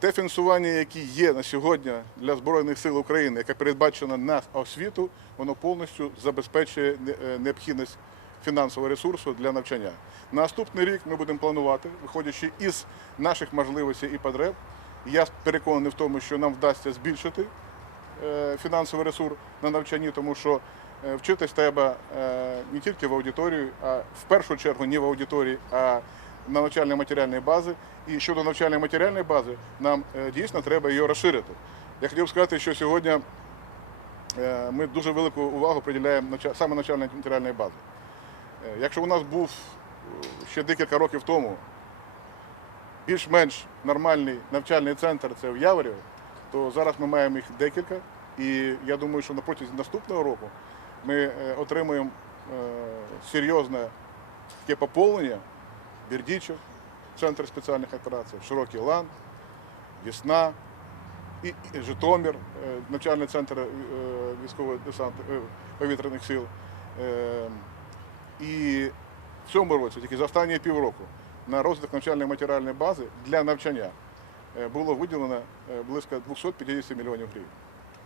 те фінансування, яке є на сьогодні для Збройних сил України, яке передбачено на освіту, воно повністю забезпечує е, необхідність фінансового ресурсу для навчання. Наступний рік ми будемо планувати, виходячи із наших можливостей і потреб. Я переконаний в тому, що нам вдасться збільшити е, фінансовий ресурс на навчанні, тому що е, вчитись треба не тільки в аудиторії, а в першу чергу не в аудиторії, а на навчально-матеріальній базі. І щодо навчально-матеріальної бази, нам е, дійсно треба її розширити. Я хотів сказати, що сьогодні е, ми дуже велику увагу приділяємо саме навчально-матеріальної бази. Е, Якщо у нас був ще декілька років тому більш-менш нормальний навчальний центр це в Яворі, то зараз ми маємо їх декілька. І я думаю, що на протязі наступного року ми отримаємо е, серйозне таке поповнення Бердічев, Центр спеціальних операцій, Широкий Лан, Весна, і, Житомир, е, навчальний центр е, військового десанту е, повітряних сил. І в цьому році, тільки за останні півроку, на розвиток навчальної матеріальної бази для навчання е, було виділено е, близько 250 мільйонів гривень.